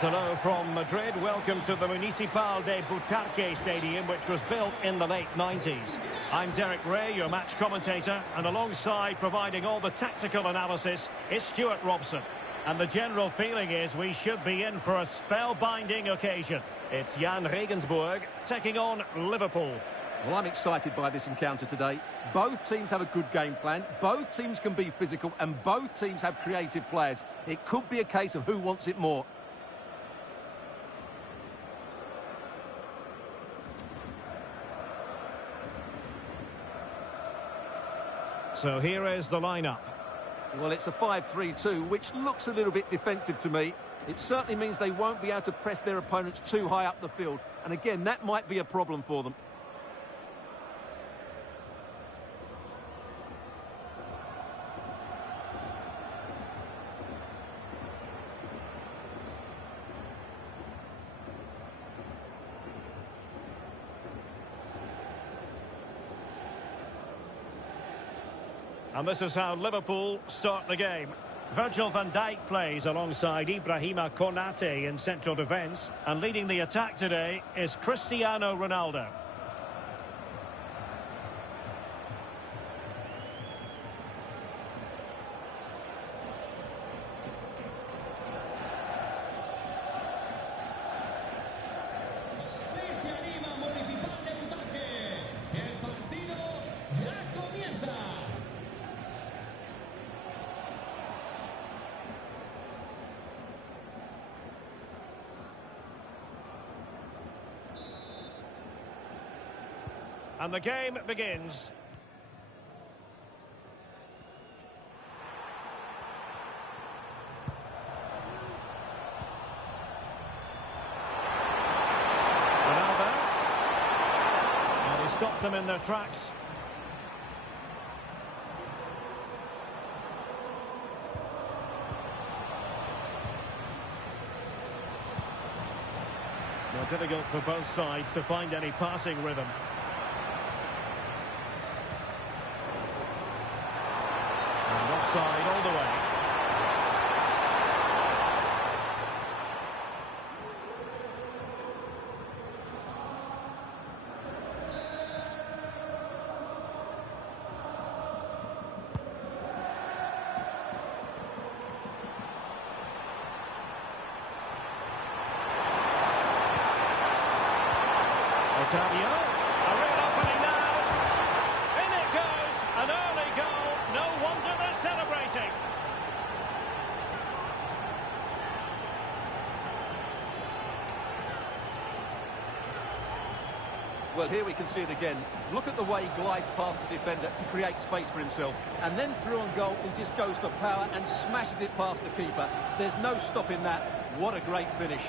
hello from Madrid. Welcome to the Municipal de Butarque Stadium, which was built in the late 90s. I'm Derek Ray, your match commentator, and alongside providing all the tactical analysis is Stuart Robson. And the general feeling is we should be in for a spellbinding occasion. It's Jan Regensburg taking on Liverpool. Well, I'm excited by this encounter today. Both teams have a good game plan, both teams can be physical, and both teams have creative players. It could be a case of who wants it more. So here is the lineup. Well, it's a 5-3-2, which looks a little bit defensive to me. It certainly means they won't be able to press their opponents too high up the field. And again, that might be a problem for them. And this is how Liverpool start the game. Virgil van Dijk plays alongside Ibrahima Konate in central defence. And leading the attack today is Cristiano Ronaldo. And the game begins. Ronaldo. And he stopped them in their tracks. Well, difficult for both sides to find any passing rhythm. Offside all the way. Otavio, a real opening now. In it goes, an early goal. No wonder they're celebrating. Well, here we can see it again. Look at the way he glides past the defender to create space for himself. And then through on goal, he just goes for power and smashes it past the keeper. There's no stopping that. What a great finish.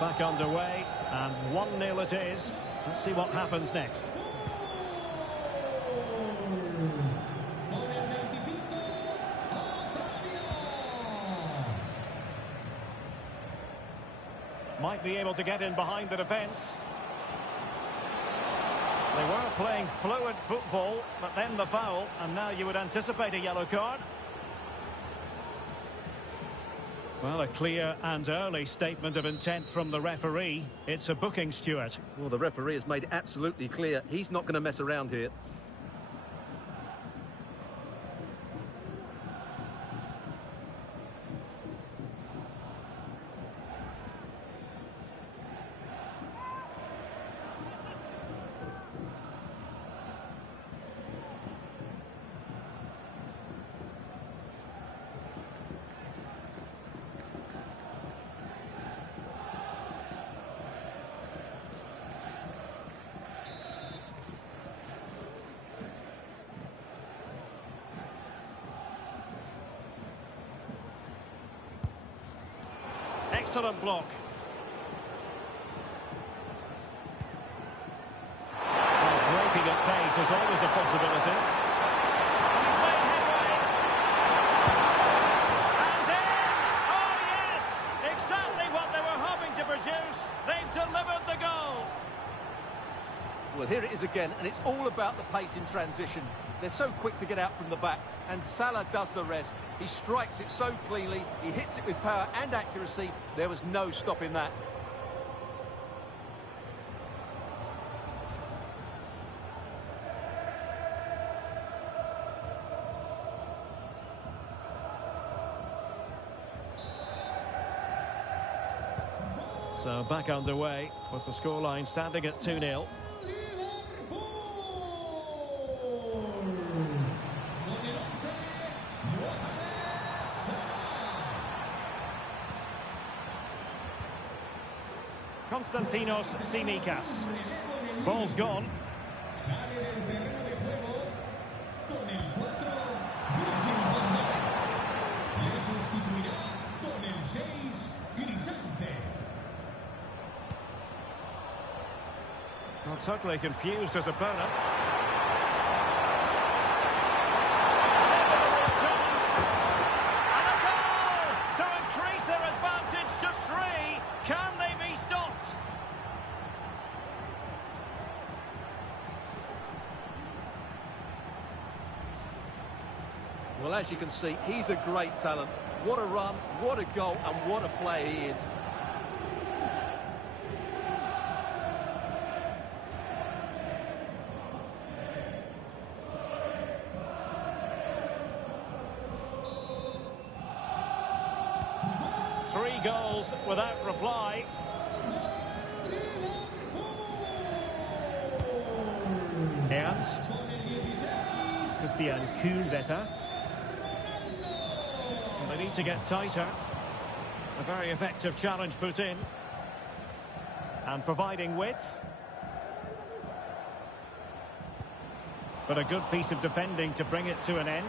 Back underway, and 1-0 it is. Let's see what happens next. Might be able to get in behind the defence. They were playing fluid football, but then the foul, and now you would anticipate a yellow card. Well, a clear and early statement of intent from the referee. It's a booking, Stuart. Well, the referee has made it absolutely clear he's not going to mess around here. Excellent block. Well, breaking at pace is always a possibility. And he's made headway. And in! Oh, yes! Exactly what they were hoping to produce. They've delivered the goal. Well, here it is changes again, and it's all about the pace in transition. They're so quick to get out from the back, and Salah does the rest. He strikes it so cleanly, he hits it with power and accuracy. There was no stopping that. So back underway with the scoreline standing at 2-0. Konstantinos Tsimikas. Ball's gone. Well, totally confused his opponent. And a goal to increase their advantage to 3. Can they be stopped? Well, as you can see, he's a great talent. What a run, what a goal, and what a player he is. Three goals without reply. Ernst. Christian Kühlwetter. Well, they need to get tighter. A very effective challenge put in. And providing width. But a good piece of defending to bring it to an end.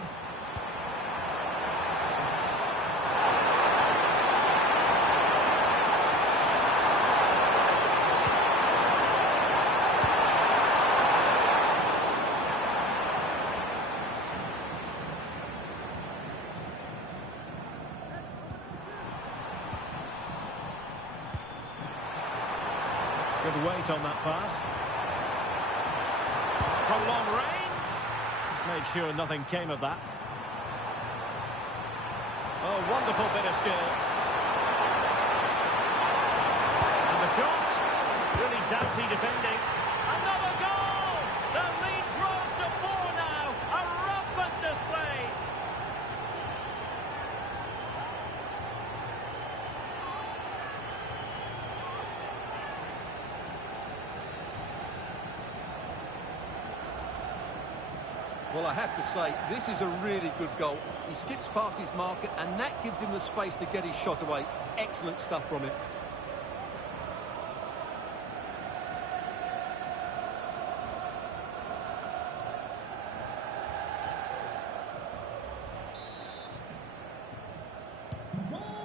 Good weight on that pass. From long range. Just made sure nothing came of that. Oh, wonderful bit of skill. And the shot. Really doughty defending. Another goal! The lead grows to 4 now. A rampant display. Well, I have to say, this is a really good goal. He skips past his marker, and that gives him the space to get his shot away. Excellent stuff from him.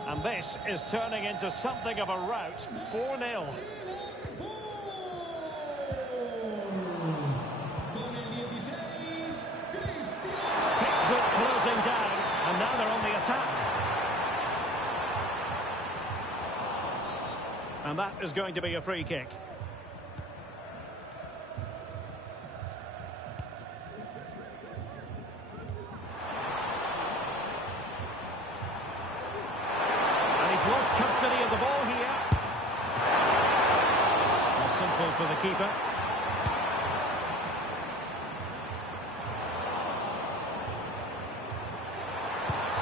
And this is turning into something of a rout. 4-0. Closing down, and now they're on the attack. And that is going to be a free kick. And he's lost custody of the ball here. Well, simple for the keeper.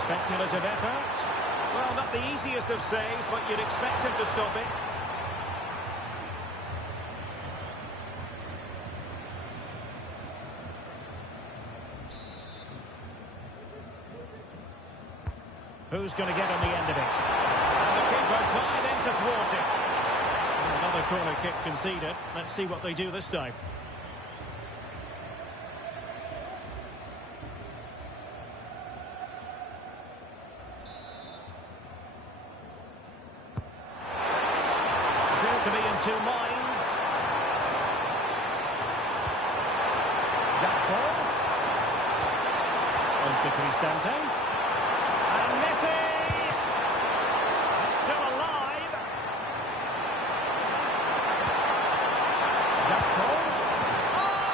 Speculative effort. Well, not the easiest of saves, but you'd expect him to stop it. Who's going to get on the end of it? And the keeper tied in to thwart it. And another corner kick conceded. Let's see what they do this time. To be in 2 minds. That ball. On to Cristante. And Messi! It's still alive. That ball. Oh,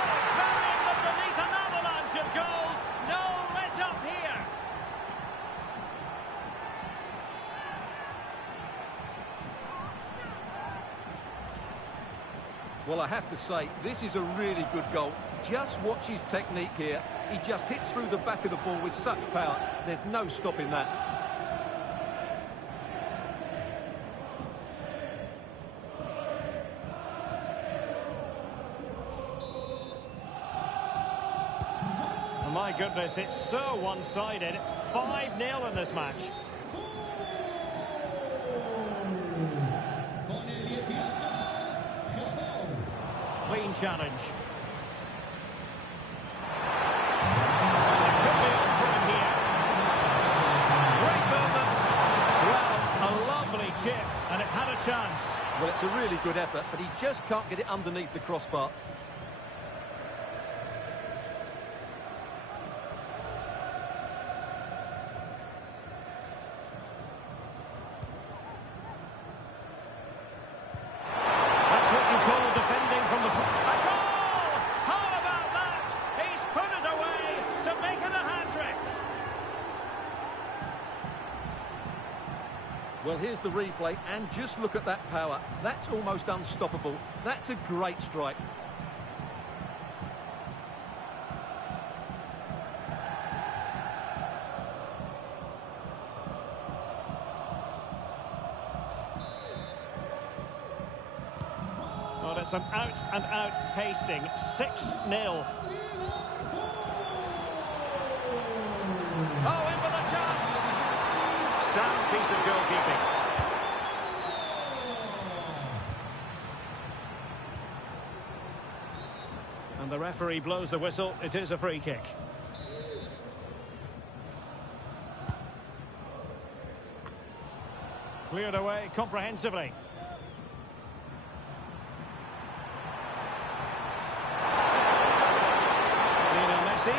Well, I have to say, this is a really good goal. Just watch his technique here. He just hits through the back of the ball with such power. There's no stopping that. My goodness, it's so one-sided. 5-0 in this match. Clean challenge. It could be on for him here. Great movement. Well, a lovely chip, and it had a chance. Well, it's a really good effort, but he just can't get it underneath the crossbar. Well, here's the replay, and just look at that power. That's almost unstoppable. That's a great strike. Well, it's an out-and-out pasting. 6-0. Oh, in for the chance! Sound piece of goalkeeping. And the referee blows the whistle. It is a free kick. Cleared away comprehensively. Lionel Messi.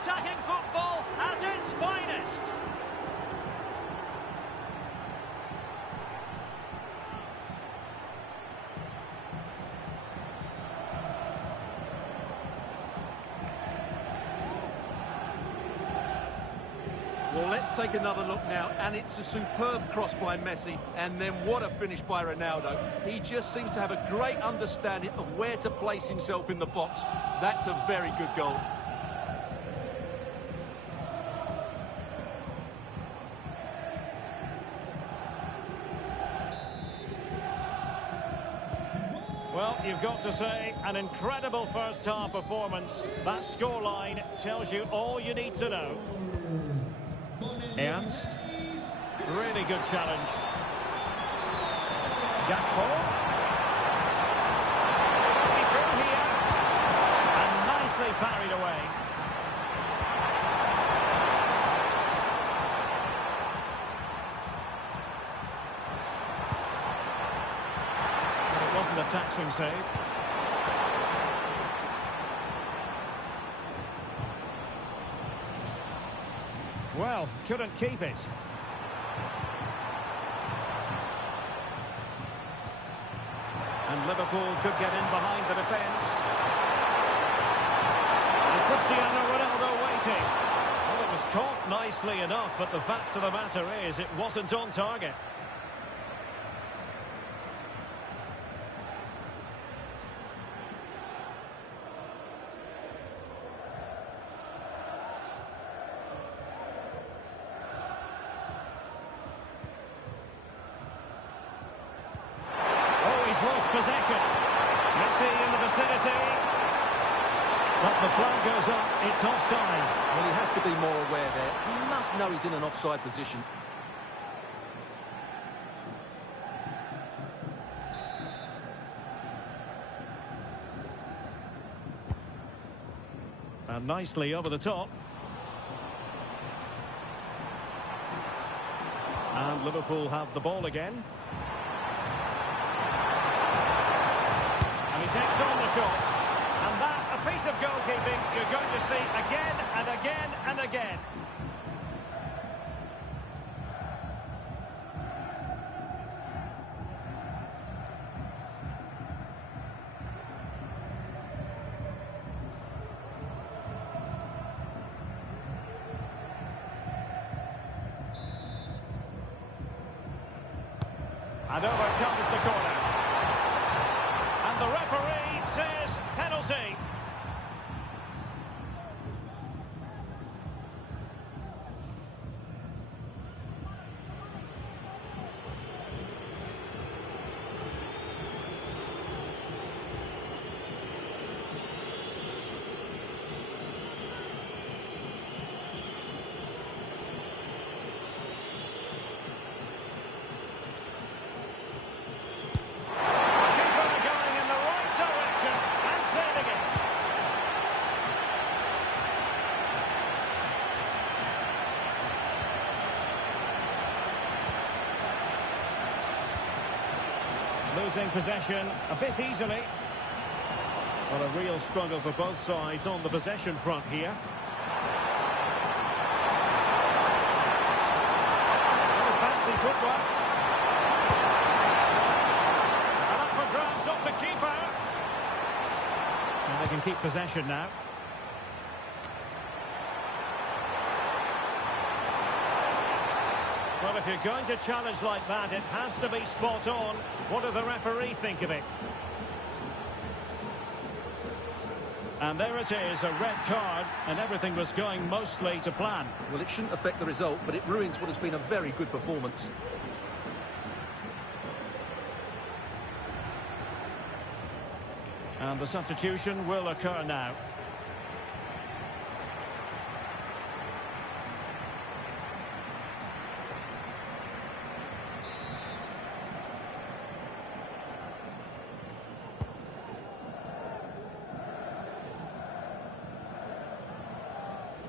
Attacking football at its finest. Well, let's take another look now, and it's a superb cross by Messi, and then what a finish by Ronaldo. He just seems to have a great understanding of where to place himself in the box. That's a very good goal. Well, you've got to say, an incredible first-half performance. That scoreline tells you all you need to know. Ernst. Really good challenge. Gakpo. He through here. And nicely parried away. Wasn't a taxing save. Well, couldn't keep it. And Liverpool could get in behind the defence. And Cristiano Ronaldo waiting. Well, it was caught nicely enough, but the fact of the matter is it wasn't on target. Possession. Messi in the vicinity. But the flag goes up. It's offside. Well, he has to be more aware there. He must know he's in an offside position. And nicely over the top. And Liverpool have the ball again. He takes on the shot, and that, a piece of goalkeeping you're going to see again and again and again. And over comes the corner. And the referee says penalty. Losing possession a bit easily. Well, a real struggle for both sides on the possession front here. Oh, fancy footwork. And up for grabs off the keeper. And they can keep possession now. Well, if you're going to challenge like that, it has to be spot on. What do the referee think of it? And there it is, a red card, and everything was going mostly to plan. Well, it shouldn't affect the result, but it ruins what has been a very good performance. And the substitution will occur now.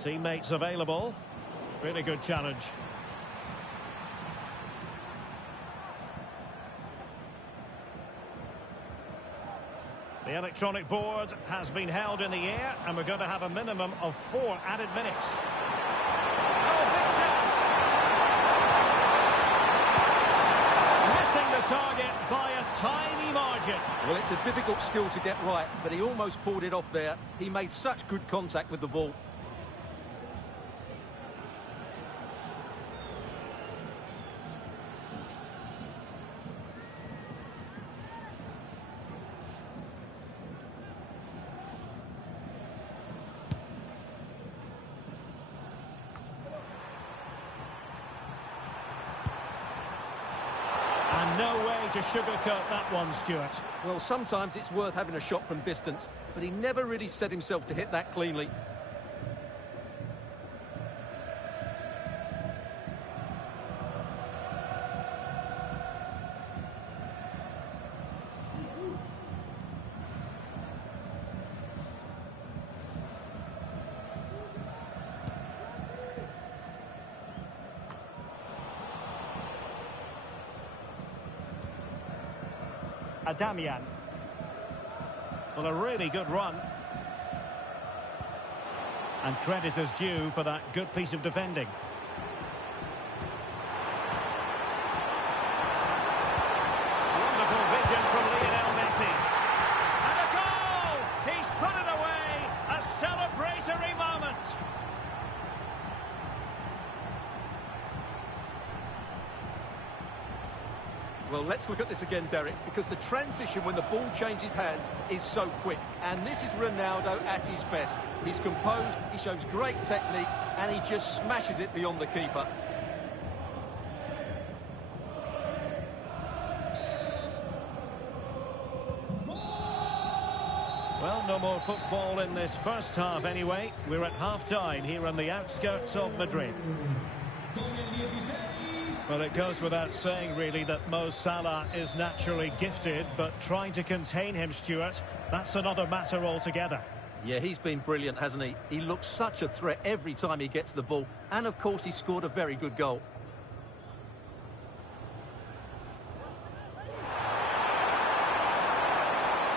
Teammates available. Really good challenge. The electronic board has been held in the air, and we're going to have a minimum of 4 added minutes. Oh, big chance! Missing the target by a tiny margin. Well, it's a difficult skill to get right, but he almost pulled it off there. He made such good contact with the ball. And no way to sugarcoat that one, Stuart. Well, sometimes it's worth having a shot from distance, but he never really set himself to hit that cleanly. Adamian. Well, a really good run. And credit is due for that good piece of defending. Wonderful vision from Lionel Messi. And a goal! He's put it away! A celebratory moment! Well, let's look at this again, Derek, because the transition when the ball changes hands is so quick. And this is Ronaldo at his best. He's composed, he shows great technique, and he just smashes it beyond the keeper. Well, no more football in this first half anyway. We're at half-time here on the outskirts of Madrid. Well, it goes without saying, really, that Mo Salah is naturally gifted, but trying to contain him, Stuart, that's another matter altogether. Yeah, he's been brilliant, hasn't he? He looks such a threat every time he gets the ball. And, of course, he scored a very good goal.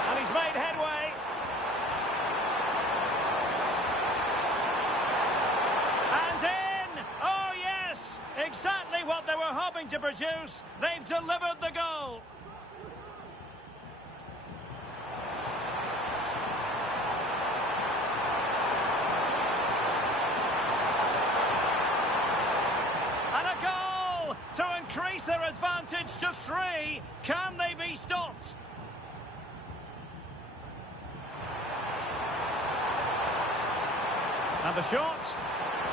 And he's made headway. And in! Oh, yes! Exactly what they were hoping to produce. They've delivered the goal. And a goal to increase their their advantage to 3. Can they be stopped? And the shot,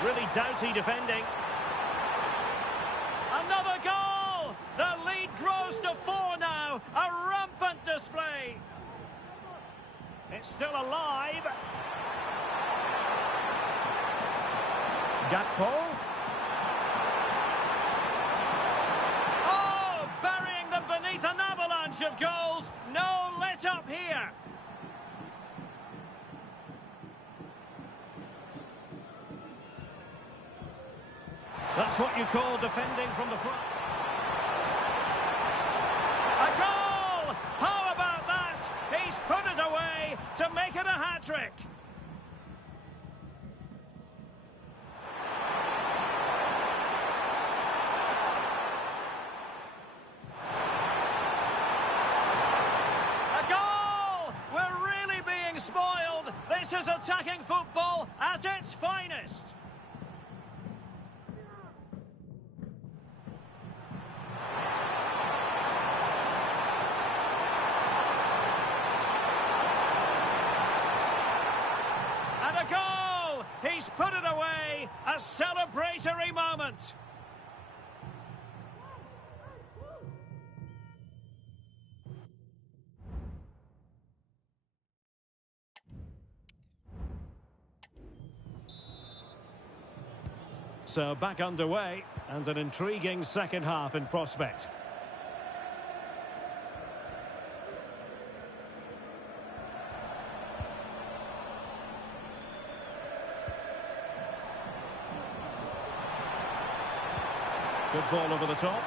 really doughty defending. Another goal! The lead grows to 4 now. A rampant display. It's still alive. Gakpo. Oh, burying them beneath an avalanche of goals. No let up here. That's what you call defending from the front. A goal! How about that? He's put it away to make it a hat-trick. A goal! We're really being spoiled. This is attacking football at its finest. He's put it away, a celebratory moment. So back underway, and an intriguing second half in prospect. Good ball over the top.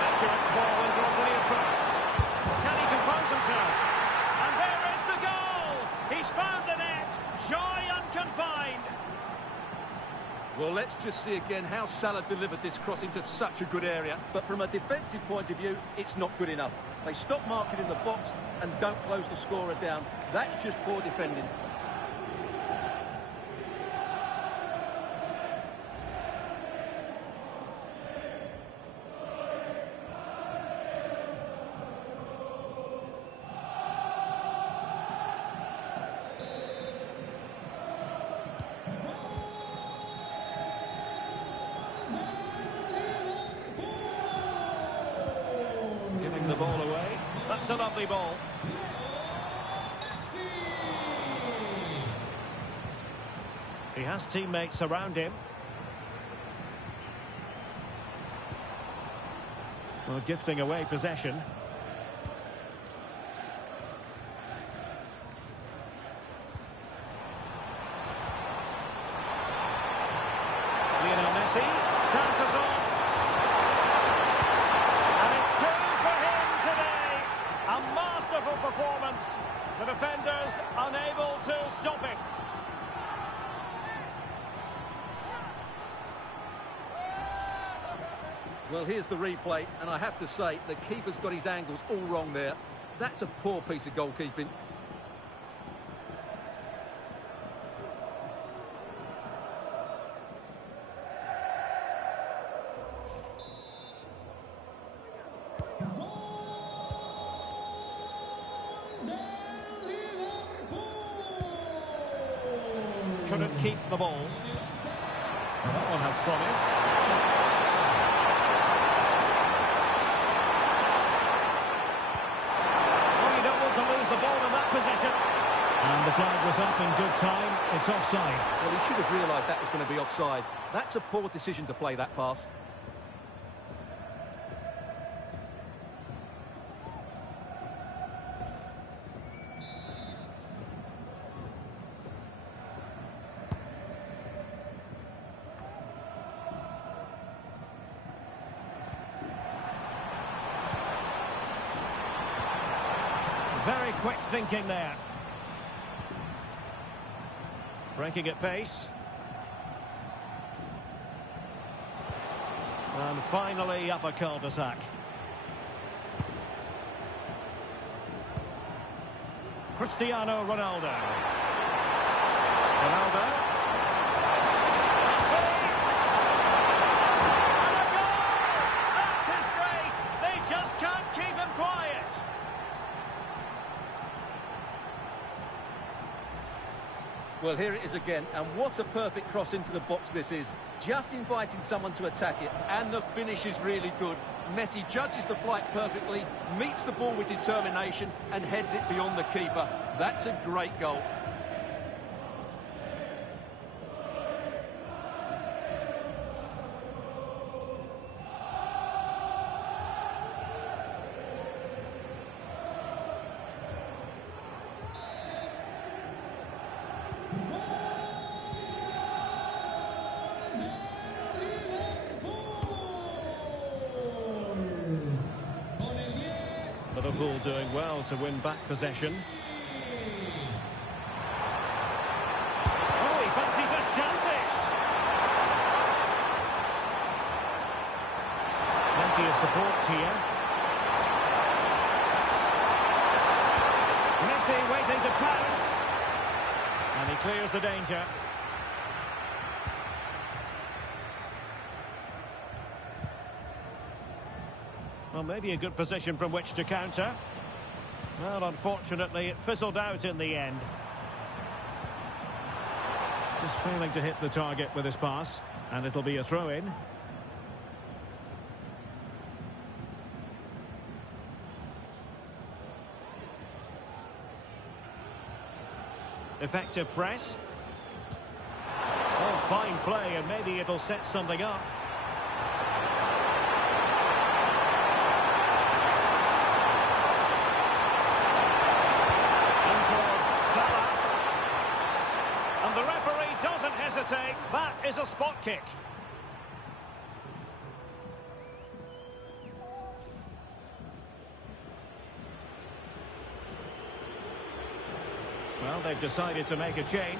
Accurate ball into the approach. Can he compose himself? And there is the goal! He's found the net. Joy unconfined. Well, let's just see again how Salah delivered this cross into such a good area. But from a defensive point of view, it's not good enough. They stop marking in the box and don't close the scorer down. That's just poor defending. The ball away. That's a lovely ball. He has teammates around him. Well, gifting away possession. Lionel Messi chances on. Performance. The defenders unable to stop it. Well, here's the replay, and I have to say, the keeper's got his angles all wrong there. That's a poor piece of goalkeeping. Couldn't keep the ball. Well, that one has promise. Well, you don't want to lose the ball in that position. And the flag was up in good time. It's offside. Well, he should have realised that was going to be offside. That's a poor decision to play that pass. Very quick thinking there. Breaking at pace. And finally up a cul-de-sac. Cristiano Ronaldo. Well, here it is again, and what a perfect cross into the box this is. Just inviting someone to attack it, and the finish is really good. Messi judges the flight perfectly, meets the ball with determination, and heads it beyond the keeper. That's a great goal. Liverpool doing well to win back possession. Oh, he fancies his chances. Plenty of support here. Messi waiting to pounce. And he clears the danger. Well, maybe a good position from which to counter. Well, unfortunately, it fizzled out in the end. Just failing to hit the target with his pass, and it'll be a throw-in. Effective press. Oh, fine play, and maybe it'll set something up. And the referee doesn't hesitate. That is a spot kick. Well, they've decided to make a change.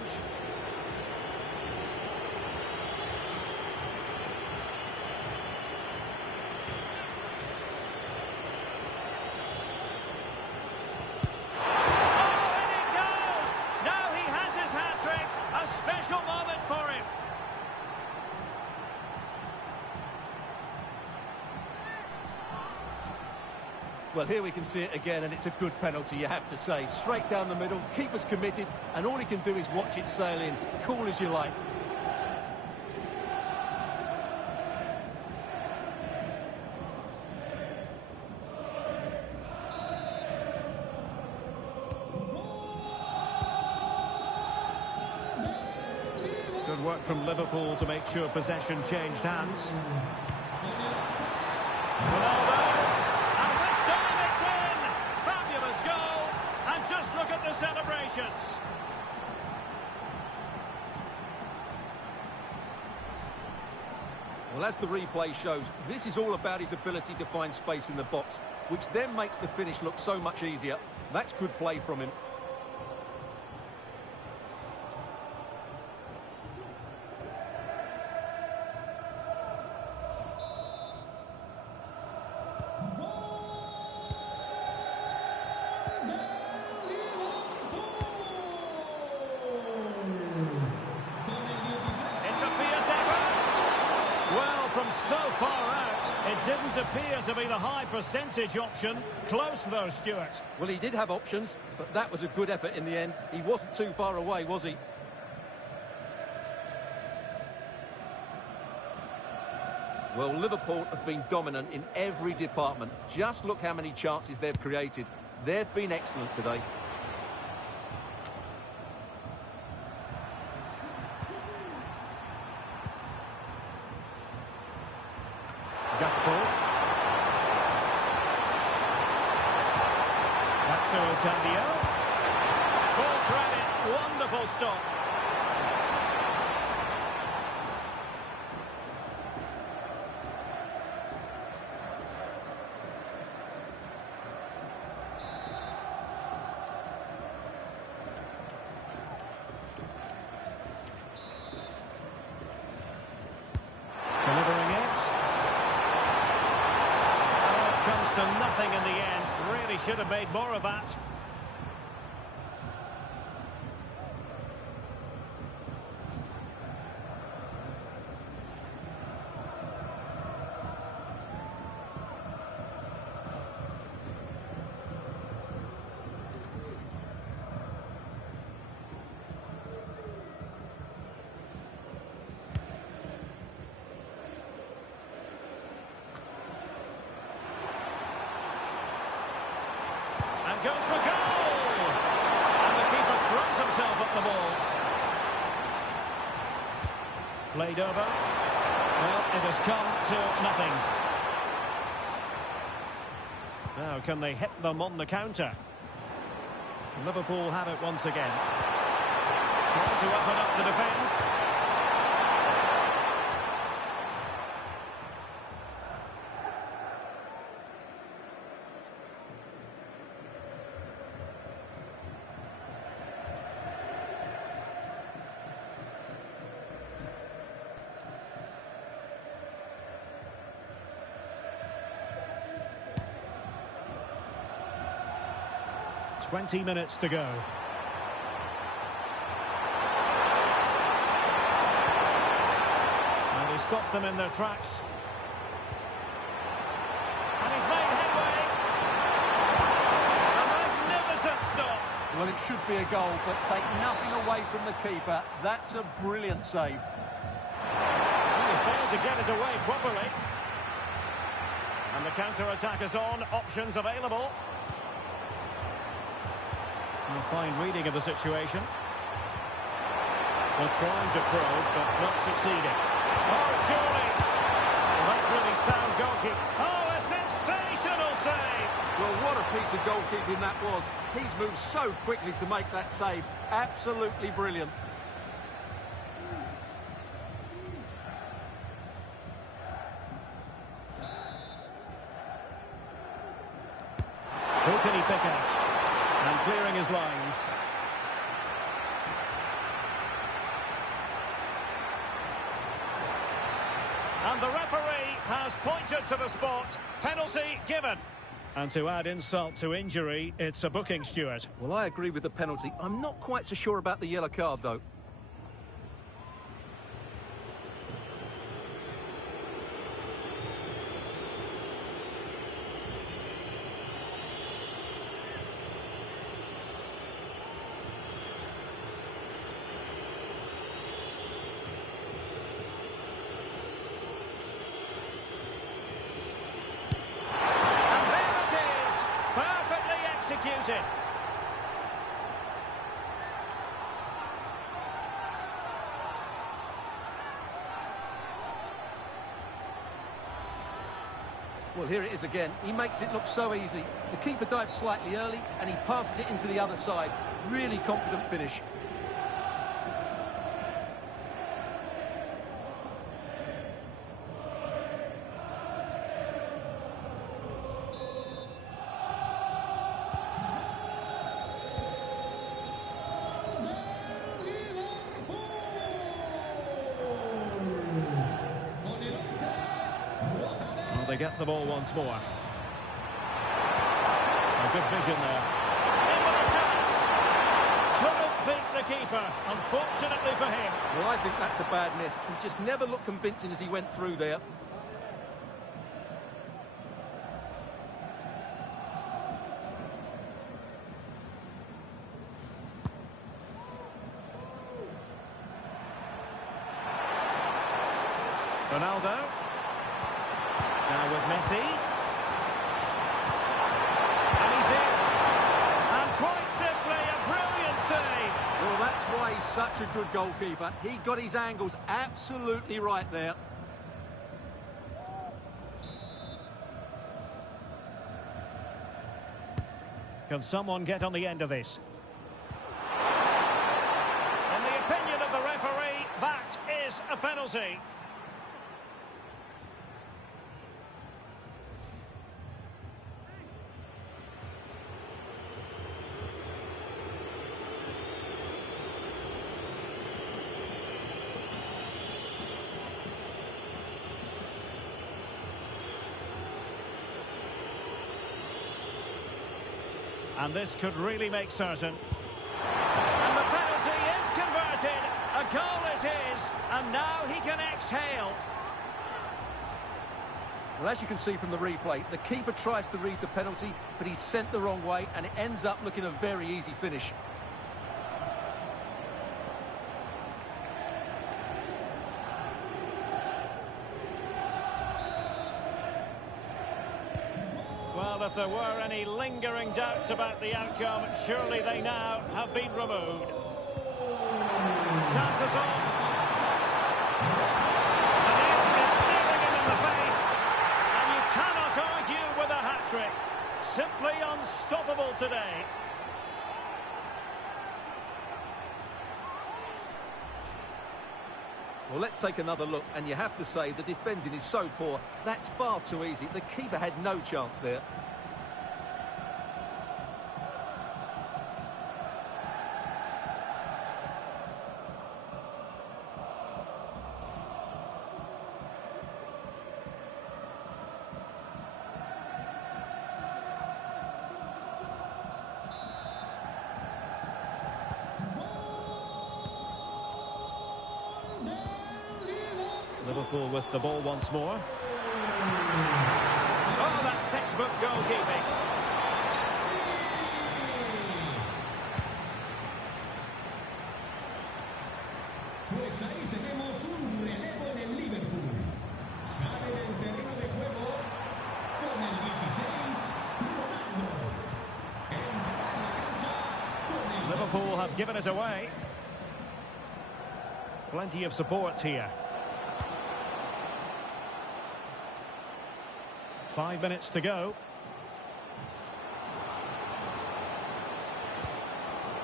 Well, here we can see it again, and it's a good penalty, you have to say. Straight down the middle, keeper's committed, and all he can do is watch it sail in. Cool as you like. Good work from Liverpool to make sure possession changed hands. Ronaldo. Look at the celebrations. Well, as the replay shows, this is all about his ability to find space in the box, which then makes the finish look so much easier. That's good play from him. From so far out, it didn't appear to be the high percentage option. Close though, Stuart. Well, he did have options, but that was a good effort in the end. He wasn't too far away, was he? Well, Liverpool have been dominant in every department. Just look how many chances they've created. They've been excellent today. Back to Otavio. Full credit, wonderful stop. Delivering it. Oh, it comes to nothing in the end. Really should have made more of that. goes for goal! And the keeper throws himself at the ball. Played over. Well, it has come to nothing. Now, can they hit them on the counter? Liverpool have it once again. Trying to open up the defence. Twenty minutes to go. And he stopped them in their tracks. And he's made headway. A magnificent stop. Well, it should be a goal, but take nothing away from the keeper. That's a brilliant save. He failed to get it away properly. And the counter-attack is on. Options available. A fine reading of the situation. They're trying to probe, but not succeeding. Oh, surely! Well, that's really sound goalkeeping. Oh, a sensational save! Well, what a piece of goalkeeping that was. He's moved so quickly to make that save. Absolutely brilliant. Who can he pick out? And clearing his lines. And the referee has pointed to the spot. Penalty given. And to add insult to injury, it's a booking, Stuart. Well, I agree with the penalty. I'm not quite so sure about the yellow card, though. Executed. Well, here it is again. He makes it look so easy. The keeper dives slightly early and he passes it into the other side. Really confident finish. They get the ball once more. A good vision there. In with a chance. Couldn't beat the keeper, unfortunately for him. Well, I think that's a bad miss. He just never looked convincing as he went through there. Ronaldo. Now with Messi. And he's in. And quite simply, a brilliant save. Well, that's why he's such a good goalkeeper. He got his angles absolutely right there. Can someone get on the end of this? In the opinion of the referee, that is a penalty. And this could really make certain. And the penalty is converted. A goal it is. And now he can exhale. Well, as you can see from the replay, the keeper tries to read the penalty, but he's sent the wrong way, and it ends up looking a very easy finish. Well, a if there were any lingering doubts about the outcome, surely they now have been removed. Chances on. And this is staring him in the face. And you cannot argue with a hat-trick. Simply unstoppable today. Well, let's take another look, and you have to say the defending is so poor. That's far too easy. The keeper had no chance there. Liverpool with the ball once more. Oh, that's textbook goalkeeping. Pues ahí tenemos un relevo en el Liverpool. Sale del terreno de juego con el 16, Ronaldo. Entra en la cancha con el... Liverpool have given it away. Plenty of support here. 5 minutes to go.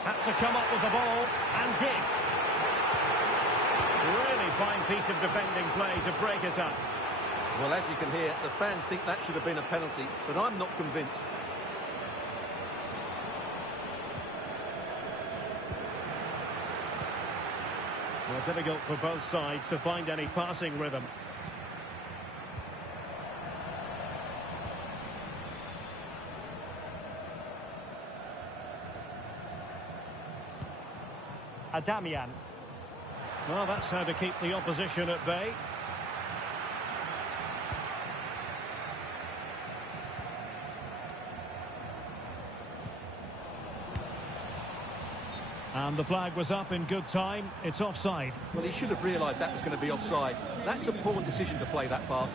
Had to come up with the ball and did. Really fine piece of defending play to break it up. Well, as you can hear, the fans think that should have been a penalty, but I'm not convinced. Well, difficult for both sides to find any passing rhythm. Adamian. Well, that's how to keep the opposition at bay. And the flag was up in good time. It's offside. Well, he should have realised that was going to be offside. That's a poor decision to play that pass.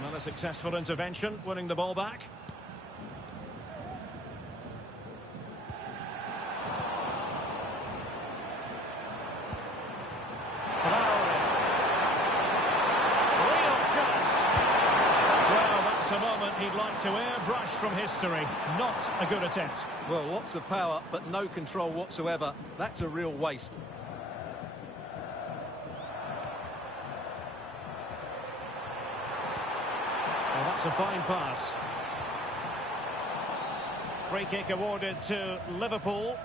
Not a successful intervention, winning the ball back. A moment he'd like to airbrush from history. Not a good attempt. Well, lots of power, but no control whatsoever. That's a real waste. Well, that's a fine pass. Free kick awarded to Liverpool.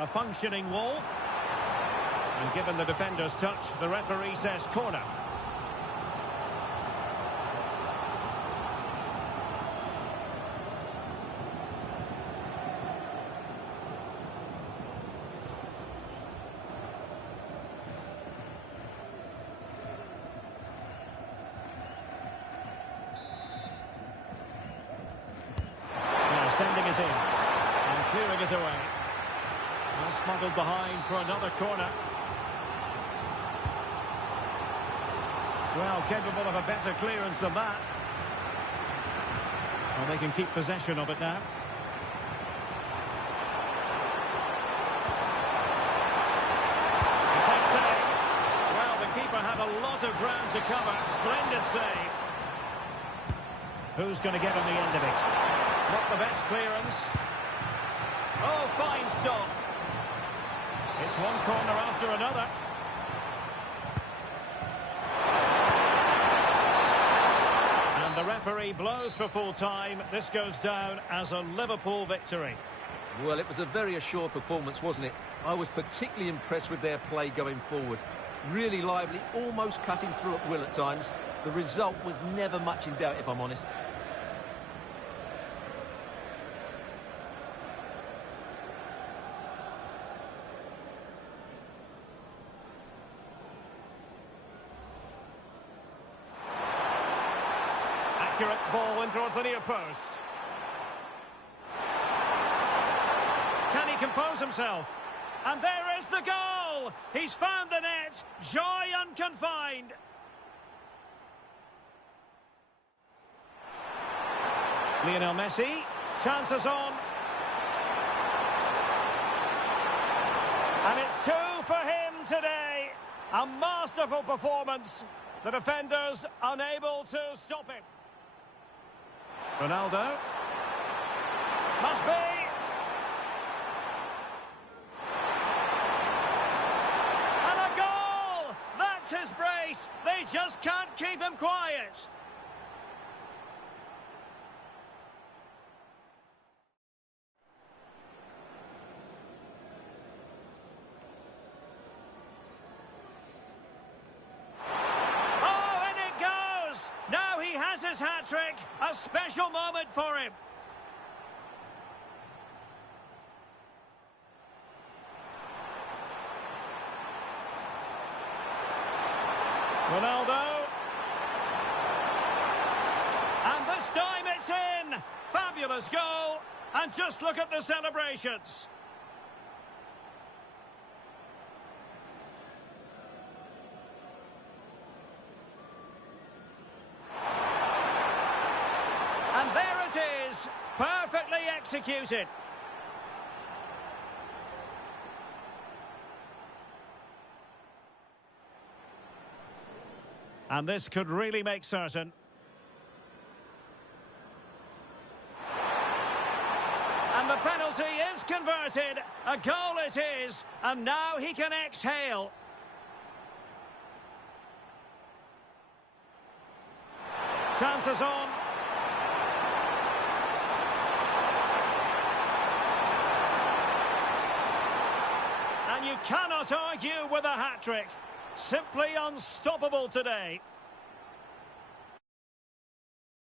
A functioning wall. And given the defender's touch, the referee says corner. Now sending it in. And clearing it away. Well, smuggled behind for another corner. Well, capable of a better clearance than that. Well, they can keep possession of it now. Attack save. Well, the keeper had a lot of ground to cover. Splendid save. Who's going to get on the end of it? Not the best clearance. Oh, fine stop. It's one corner after another. referee blows for full time. This goes down as a Liverpool victory. Well, it was a very assured performance, wasn't it? I was particularly impressed with their play going forward. Really lively, almost cutting through at will at times. The result was never much in doubt, if I'm honest. Accurate ball in towards the near post. Can he compose himself? And there is the goal! He's found the net! Joy unconfined! Lionel Messi, chances on. And it's 2 for him today. A masterful performance. The defenders unable to stop him. Ronaldo. Must be. And a goal! That's his brace. They just can't keep him quiet. His hat-trick, a special moment for him. Ronaldo. And this time it's in. Fabulous goal. And just look at the celebrations. And there it is, perfectly executed. And this could really make certain. And the penalty is converted. A goal it is, and now he can exhale. Chances on. And you cannot argue with a hat-trick. Simply unstoppable today.